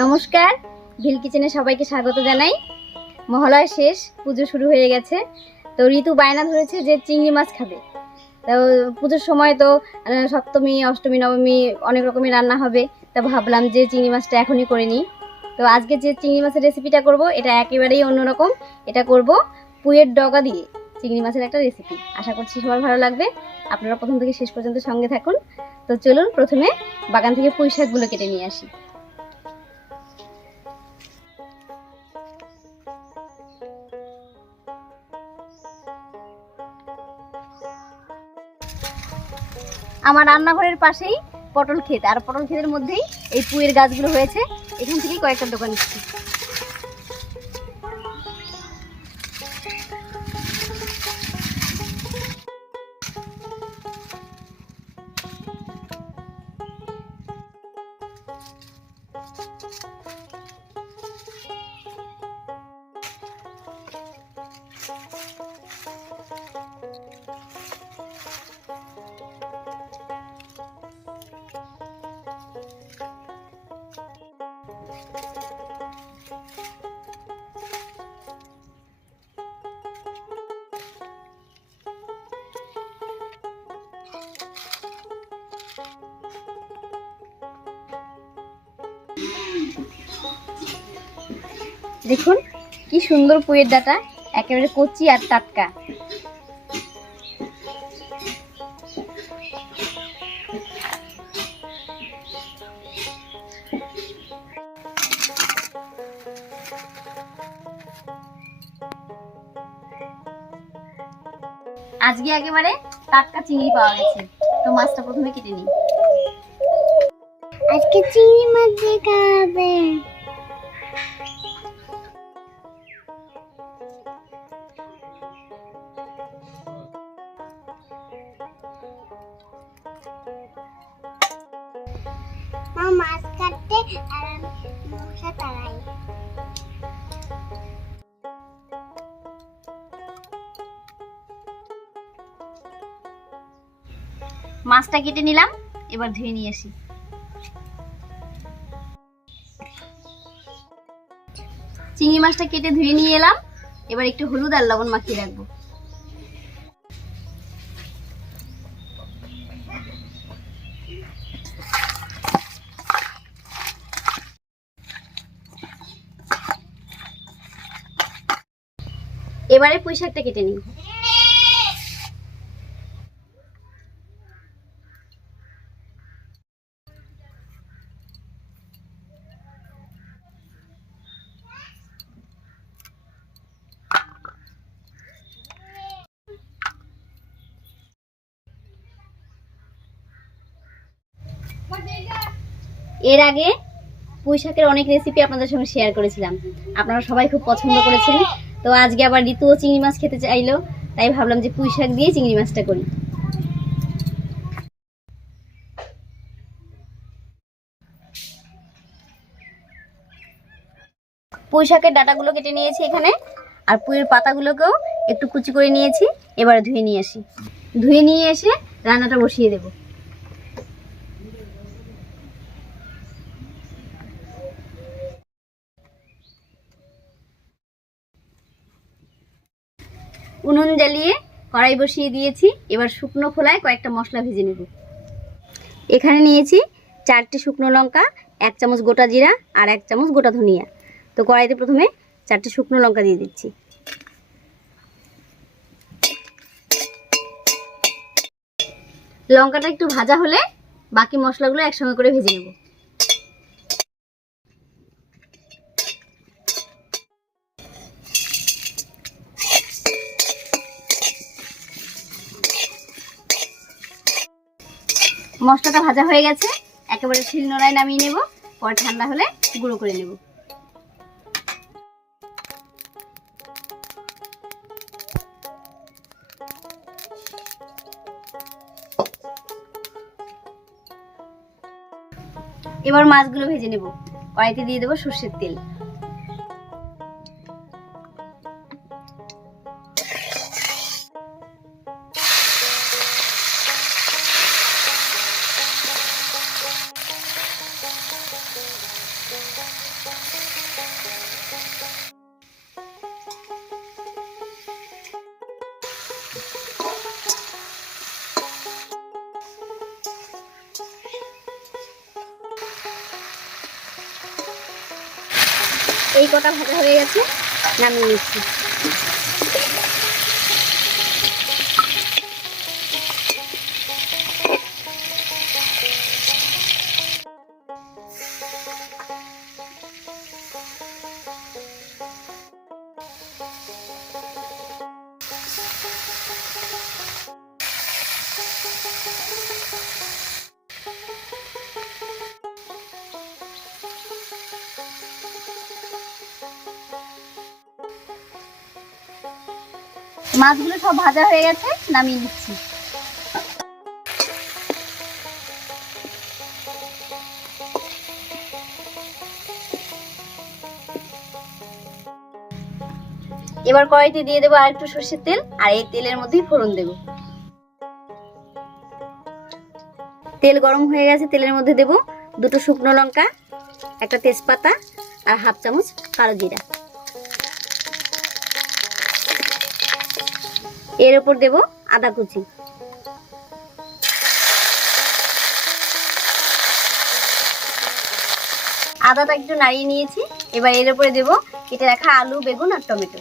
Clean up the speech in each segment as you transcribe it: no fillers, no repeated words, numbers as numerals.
নমস্কার, ভিল কিচেনে সবাইকে স্বাগত জানাই। মহালয়া শেষ, পুজো শুরু হয়ে গেছে। তো ঋতু বায়না ধরেছে যে চিংড়ি মাছ খাবে। তো পুজোর সময় তো সপ্তমী, অষ্টমী, নবমী অনেক রকমের রান্না হবে। তা ভাবলাম যে চিংড়ি মাছটা এখনই করে নিই। তো আজকে যে চিংড়ি মাছের রেসিপিটা করব এটা একেবারেই অন্যরকম। এটা করব পুঁইয়ের ডগা দিয়ে চিংড়ি মাছের একটা রেসিপি। আশা করছি সবার ভালো লাগবে। আপনারা প্রথম থেকে শেষ পর্যন্ত সঙ্গে থাকুন। তো চলুন প্রথমে বাগান থেকে পুঁই শাকগুলো কেটে নিয়ে আসি। আমার রান্নাঘরের পাশেই পটল ক্ষেত, আর পটল ক্ষেতের মধ্যেই এই পুঁইয়ের গাছগুলো হয়েছে। এখান থেকেই কয়েকটা দোকান নিচ্ছি। দেখুন কি সুন্দর পুঁইয়ের ডাঁটা, একেবারে কচি আর টাটকা। আজকে একেবারে টাটকা চিংড়ি পাওয়া গেছে। তো মাছটা প্রথমে কেটে নিই। আজকে চিংড়ি মাছ দিয়ে খাবে। মাছ কাটতে আর মশলা তাড়াই। মাছটা কেটে নিলাম, এবার ধুয়ে নিয়ে আসি। চিংড়ি মাছটা কেটে ধুয়ে নিয়ে এলাম। এবার একটু হলুদ আর লবণ মাখিয়ে রাখবো। এবারে পুঁই শাকটা কেটে নিই। এর আগে পুঁই শাকের অনেক রেসিপি আপনাদের সঙ্গে শেয়ার করেছিলাম, আপনারা সবাই খুব পছন্দ করেছেন। তো আজকে আবার ঋতুও চিংড়ি মাছ খেতে চাইলো, তাই ভাবলাম যে পুঁই শাক দিয়ে চিংড়ি মাছটা করি। পুঁই শাকের ডাঁটাগুলো কেটে নিয়েছি এখানে, আর পুঁইয়ের পাতাগুলোকেও একটু কুচি করে নিয়েছি। এবারে ধুয়ে নিয়ে আসি। ধুয়ে নিয়ে এসে রান্নাটা বসিয়ে দেব। উনুন জ্বালিয়ে কড়াই বসিয়ে দিয়েছি। এবার শুকনো খোলায় কয়েকটা মশলা ভেজে নেব। এখানে নিয়েছি 4টে শুকনো লঙ্কা, 1 চামচ গোটা জিরা আর 1 চামচ গোটা ধনিয়া। তো কড়াইতে প্রথমে 4টে শুকনো লঙ্কা দিয়ে দিচ্ছি। লঙ্কাটা একটু ভাজা হলে বাকি মশলাগুলো একসঙ্গে করে ভেজে নেব। মশলাটা ভাজা হয়ে গেছে, একেবারে শিলনোড়ায় নামিয়ে নেব। পরে ঠান্ডা হলে গুঁড়ো করে নেব। এবার মাছগুলো ভেজে নেব। কড়াইতে দিয়ে দেবো সরষের তেল। এই কটা ভাজা হয়ে গেছে, নামিয়ে নিচ্ছি। মাছগুলো সব ভাজা হয়ে গেছে, নামিয়ে নিচ্ছি। এবার কড়াইতে দিয়ে দেবো আর একটু সরষের তেল, আর এই তেলের মধ্যেই ফোড়ন দেব। তেল গরম হয়ে গেছে, তেলের মধ্যে দেব দুটো শুকনো লঙ্কা, একটা তেজপাতা আর হাফ চামচ কালো জিরা। এর উপর দেব আদা কুচি। আদাটা একটু নাড়িয়ে নিয়েছি। এবার এর উপরে দেব কেটে রাখা আলু, বেগুন আর টমেটো।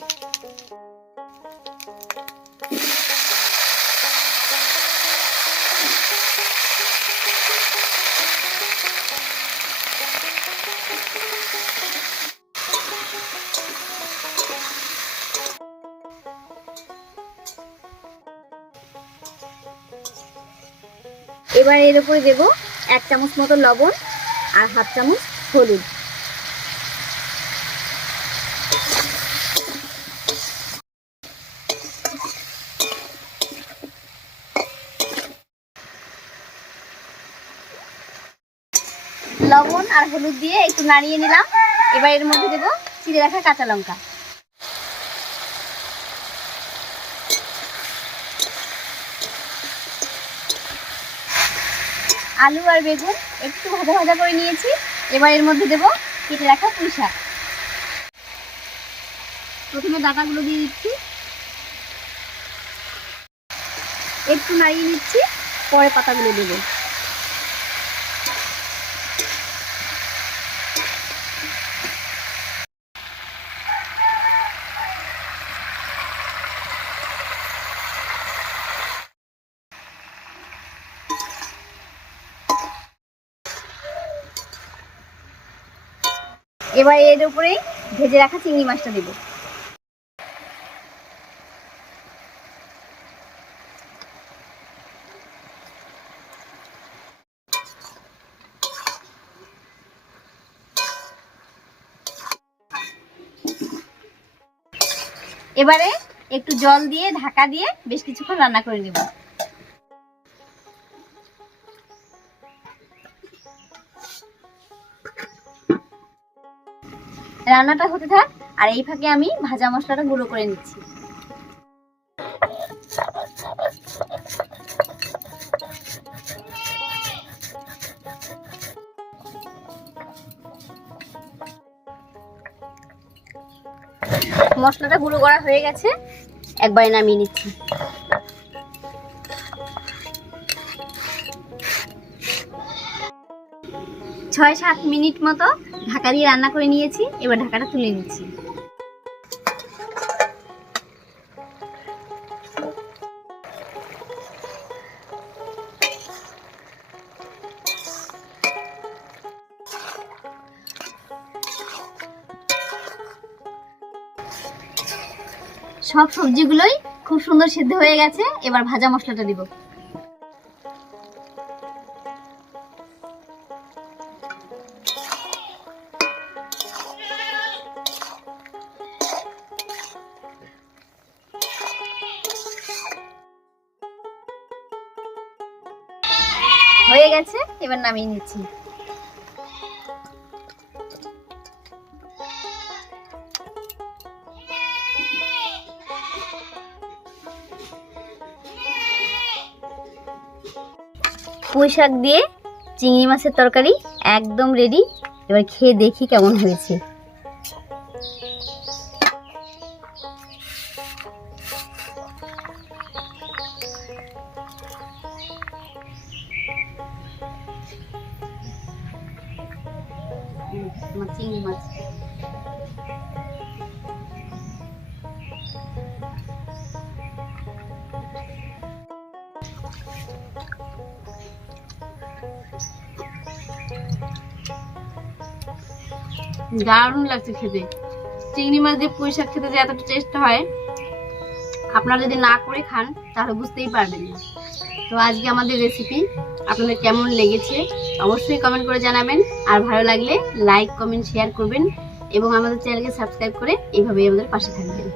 এবার এর উপরে দেব 1 চামচ মতো লবণ আর হাফ চামচ হলুদ। লবণ আর হলুদ দিয়ে একটু নাড়িয়ে নিলাম। এবার এর মধ্যে দেব চিড়ে রাখা কাঁচা লঙ্কা। আলু আর বেগুন একটু ভাজা ভাজা করে নিয়েছি। এবার এর মধ্যে দেব কেটে রাখা পুঁই শাক। প্রথমে ডাঁটাগুলো দিয়ে দিচ্ছি, একটু নাড়িয়ে নিচ্ছি, পরে পাতাগুলো দেব। এবার এর উপরে ভেজে রাখা চিংড়ি মাছটা দেব। এবারে একটু জল দিয়ে ঢাকা দিয়ে বেশ কিছুক্ষণ রান্না করে নেব। রান্নাটা হতে থাক, আর এই ফাঁকে আমি ভাজা মশলাটা গুঁড়ো করে নিচ্ছি। মশলাটা গুঁড়ো করা হয়ে গেছে, একবারে নামিয়ে নিচ্ছি। ছয় 7 মিনিট মতো ঢাকা দিয়ে রান্না করে নিয়েছি। এবার ঢাকাটা তুলে নিচ্ছি। সব সবজিগুলোই খুব সুন্দর সিদ্ধ হয়ে গেছে। এবার ভাজা মশলাটা দিব। হয়ে গেছে, এবার নামিয়ে নিচ্ছি। পুঁই শাক দিয়ে চিংড়ি মাছের তরকারি একদম রেডি। এবার খেয়ে দেখি কেমন হয়েছে। চিংড়ি মাছ দারুণ লাগছে খেতে। চিংড়ি মাছ দিয়ে পুঁই শাক খেতে যে এতটা টেস্ট হয়, আপনারা যদি না করে খান তাহলে বুঝতেই পারবেন না। তো আজকে আমাদের রেসিপি আপনাদের কেমন লেগেছে অবশ্যই কমেন্ট করে জানাবেন, আর ভালো লাগলে লাইক কমেন্ট শেয়ার করবেন এবং আমাদের চ্যানেলকে সাবস্ক্রাইব করে এইভাবেই আমাদের পাশে থাকবেন।